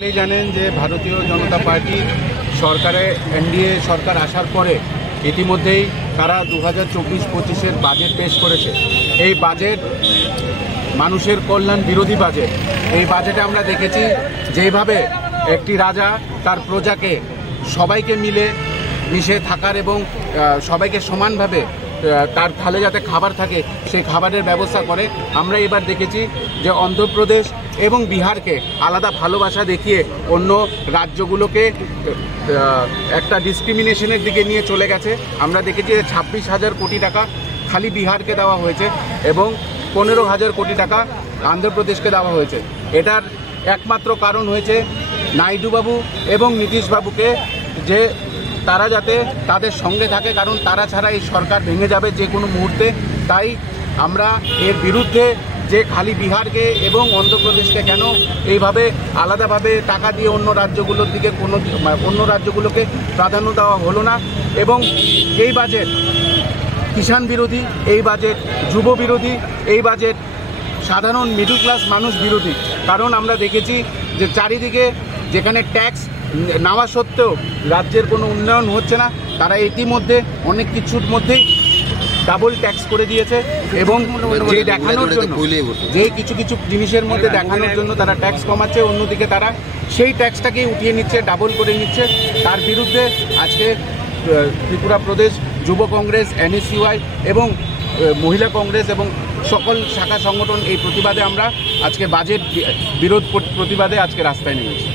আপনি জানেন যে ভারতীয় জনতা পার্টি সরকারে এনডিএ সরকার আসার পরে ইতিমধ্যেই তারা 2024-25-এর বাজেট পেশ করেছে। এই বাজেট মানুষের কল্যাণ বিরোধী বাজেট। এই বাজেটে আমরা দেখেছি যেভাবে একটি রাজা তার প্রজাকে সবাইকে মিশে থাকার এবং সবাইকে সমানভাবে তার থালে যাতে খাবার থাকে সেই খাবারের ব্যবস্থা করে। আমরা এবার দেখেছি যে অন্ধ্রপ্রদেশ এবং বিহারকে আলাদা ভালোবাসা দেখিয়ে অন্য রাজ্যগুলোকে একটা ডিসক্রিমিনেশনের দিকে নিয়ে চলে গেছে। আমরা দেখেছি যে 26,000 কোটি টাকা খালি বিহারকে দেওয়া হয়েছে এবং 15,000 কোটি টাকা অন্ধ্রপ্রদেশকে দেওয়া হয়েছে। এটার একমাত্র কারণ হয়েছে নাইডুবাবু এবং নীতিশবাবুকে, যে তারা যাতে তাদের সঙ্গে থাকে, কারণ তারা ছাড়া এই সরকার ভেঙে যাবে যে কোনো মুহূর্তে। তাই আমরা এর বিরুদ্ধে যে খালি বিহারকে এবং অন্ধ্রপ্রদেশকে কেন এইভাবে আলাদাভাবে টাকা দিয়ে অন্য রাজ্যগুলোকে প্রাধান্য দেওয়া হলো না। এবং এই বাজেট কিষাণ বিরোধী, এই বাজেট যুব বিরোধী, এই বাজেট সাধারণ মিডল ক্লাস মানুষ বিরোধী। কারণ আমরা দেখেছি যে চারিদিকে যেখানে ট্যাক্স নেওয়া সত্ত্বেও রাজ্যের কোনো উন্নয়ন হচ্ছে না, তারা ইতিমধ্যে অনেক কিছুর মধ্যেই ডাবল ট্যাক্স করে দিয়েছে এবং যে দেখানোর জন্য যে কিছু জিনিসের মধ্যে দেখানোর জন্য তারা ট্যাক্স কমাচ্ছে, অন্যদিকে তারা সেই ট্যাক্সটাকেই উঠিয়ে নিচ্ছে, ডাবল করে নিচ্ছে। তার বিরুদ্ধে আজকে ত্রিপুরা প্রদেশ যুব কংগ্রেস, NSUI এবং মহিলা কংগ্রেস এবং সকল শাখা সংগঠন এই প্রতিবাদে আমরা আজকে বাজেট বিরোধ প্রতিবাদে আজকে রাস্তায় নেমেছি।